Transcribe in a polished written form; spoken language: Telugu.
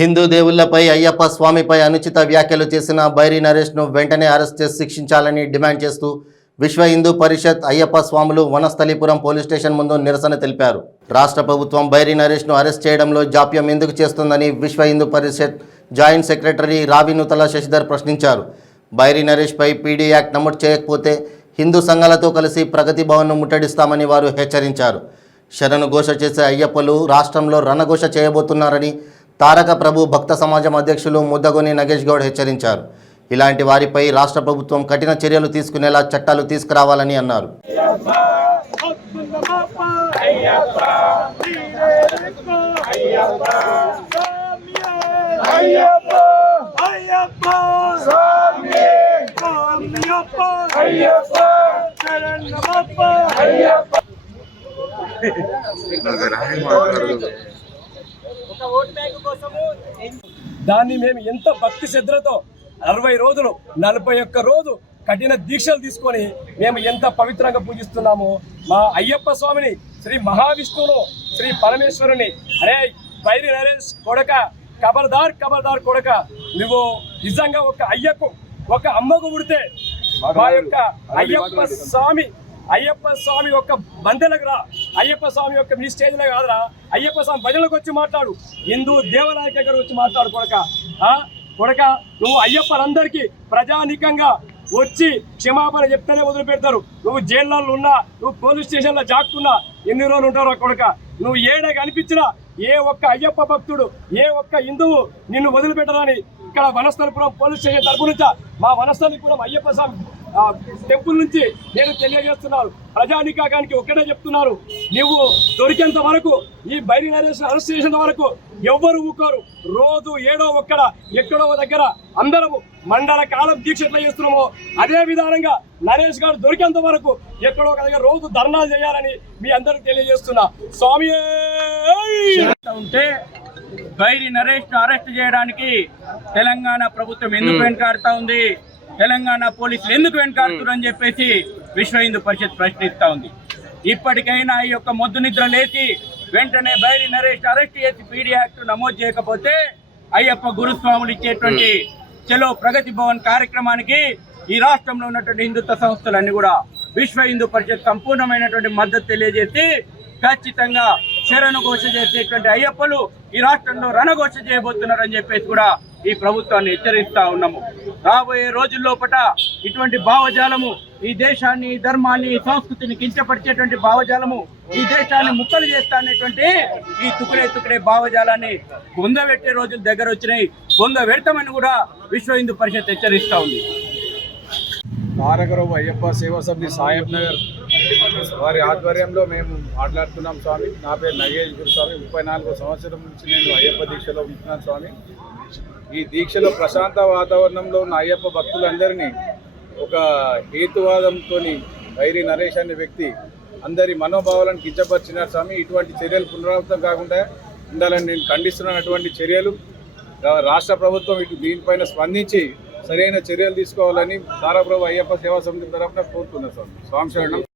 హిందూ దేవుళ్లపై అయ్యప్ప స్వామిపై అనుచిత వ్యాఖ్యలు చేసిన బైరి నరేష్ను వెంటనే అరెస్ట్ చేసి శిక్షించాలని డిమాండ్ చేస్తూ విశ్వ హిందూ పరిషత్ అయ్యప్ప స్వాములు వనస్థలీపురం పోలీస్ స్టేషన్ ముందు నిరసన తెలిపారు. రాష్ట్ర ప్రభుత్వం బైరి నరేష్ను అరెస్ట్ చేయడంలో జాప్యం ఎందుకు చేస్తుందని విశ్వ హిందూ పరిషత్ జాయింట్ సెక్రటరీ రావినూతల శశిధర్ ప్రశ్నించారు. బైరి నరేష్పై పీడీ యాక్ట్ నమోదు చేయకపోతే హిందూ సంఘాలతో కలిసి ప్రగతి భవన్ను ముట్టడిస్తామని వారు హెచ్చరించారు. శరణు ఘోష చేసే అయ్యప్పలు రాష్ట్రంలో రణఘోష చేయబోతున్నారని తారక ప్రభు భక్త సమాజం అధ్యక్షులు ముద్దగొని నగేష్ గౌడ్ హెచ్చరించారు. ఇలాంటి వారిపై రాష్ట్ర ప్రభుత్వం కఠిన చర్యలు తీసుకునేలా చట్టాలు తీసుకురావాలని అన్నారు. దాన్ని మేము ఎంత భక్తి శ్రద్ధలతో 60 రోజులు 41 రోజు కఠిన దీక్షలు తీసుకొని మేము ఎంత పవిత్రంగా పూజిస్తున్నామో మా అయ్యప్ప స్వామిని, శ్రీ మహావిష్ణువును, శ్రీ పరమేశ్వరుని, అరే బైరి నరేష్ కొడక, ఖబర్దార్ ఖబర్దార్ కొడక, నువ్వు నిజంగా ఒక అయ్యకు ఒక అమ్మకు పుడితే మా యొక్క అయ్యప్ప స్వామి యొక్క బంధులకు రా, అయ్యప్ప స్వామి యొక్క మీ స్టేజ్లో కాదురా, అయ్యప్ప స్వామి భజనలకు వచ్చి మాట్లాడు, హిందూ దేవాలయ దగ్గర వచ్చి మాట్లాడు కొడక. నువ్వు అయ్యప్పలందరికీ ప్రజానికంగా వచ్చి క్షమాపణ చెప్తేనే వదిలిపెడతారు. నువ్వు జైళ్ళల్లో ఉన్నా, నువ్వు పోలీస్ స్టేషన్లో జాక్కున్నా ఎన్ని రోజులు ఉంటారో కొడక. నువ్వు ఏడే కనిపించినా ఏ ఒక్క అయ్యప్ప భక్తుడు, ఏ ఒక్క హిందువు నిన్ను వదిలిపెట్టరని ఇక్కడ వనస్థలిపురం పోలీస్ స్టేషన్ తరపు నుంచి మా వనస్థలిపురం అయ్యప్ప స్వామి టెంపుల్ నుంచి నేను తెలియజేస్తున్నాను. ప్రజానికానికి ఒక్కటే చెప్తున్నారు, నువ్వు దొరికేంత వరకు, ఈ బైరి నరేష్ అరెస్ట్ చేసేంత వరకు ఎవ్వరు ఊకోరు. రోజు ఎక్కడో దగ్గర అందరము మండల కాలం దీక్ష ఎట్లా చేస్తున్నామో అదే విధానంగా నరేష్ గారు దొరికేంత వరకు ఎక్కడో ఒక దగ్గర రోజు ధర్నాలు చేయాలని మీ అందరికి తెలియజేస్తున్నా. స్వామి ఉంటే బైరి నరేష్ అరెస్ట్ చేయడానికి తెలంగాణ ప్రభుత్వం ఎందుకు వెనుకాడుతా ఉంది, తెలంగాణ పోలీసులు ఎందుకు వెనుకాడుతున్నారని చెప్పేసి విశ్వ హిందూ పరిషత్ ప్రశ్నిస్తూ ఉంది. ఇప్పటికైనా ఈ యొక్క మొద్దు నిద్ర లేచి వెంటనే బైరి నరేష్ అరెస్ట్ చేసి పీడీ యాక్ట్ నమోదు చేయకపోతే అయ్యప్ప గురుస్వాములు ఇచ్చేటువంటి చలో ప్రగతి భవన్ కార్యక్రమానికి ఈ రాష్ట్రంలో ఉన్నటువంటి హిందుత్వ సంస్థలన్నీ కూడా విశ్వ హిందూ పరిషత్ సంపూర్ణమైనటువంటి మద్దతు తెలియజేసి ఖచ్చితంగా శరణు ఘోష చేసేటువంటి అయ్యప్పలు ఈ రాష్ట్రంలో రణఘోష చేయబోతున్నారని చెప్పేసి కూడా ఈ ప్రభుత్వాన్ని హెచ్చరిస్తా ఉన్నాము. రాబోయే రోజుల్లోపట ఇటువంటి భావజాలము ఈ దేశాన్ని, ధర్మాన్ని, సంస్కృతిని కించపరిచేటువంటి భావజాలము, ఈ దేశాన్ని ముక్కలు చేస్తా అనేటువంటి ఈ తుకుడే భావజాలాన్ని బొందబెట్టే రోజులు దగ్గర వచ్చినాయి. బొందబెడతామని కూడా విశ్వ హిందూ పరిషత్ హెచ్చరిస్తా ఉంది. తారకరావు అయ్యప్ప సేవా సమితి సాహెబ్ నగర్ వారి ఆధ్వర్యంలో మేము మాట్లాడుతున్నాం. స్వామి, నా పేరు నగేష్ స్వామి. 34 సంవత్సరం నుంచి నేను అయ్యప్ప దీక్షలో ఉంటున్నాను స్వామి. ఈ దీక్షలో ప్రశాంత వాతావరణంలో ఉన్న అయ్యప్ప భక్తులందరినీ ఒక హేతువాదంతో బైరి నరేష్ అనే వ్యక్తి అందరి మనోభావాలను కించపరిచినారు స్వామి. ఇటువంటి చర్యలు పునరావృతం కాకుండా ఉండాలని నేను ఖండిస్తున్నటువంటి చర్యలు రాష్ట్ర ప్రభుత్వం దీనిపైన స్పందించి సరైన చర్యలు తీసుకోవాలని తారకరావు అయ్యప్ప సేవా సమితి తరఫున కోరుతున్నారు స్వామి. స్వామి శరణం.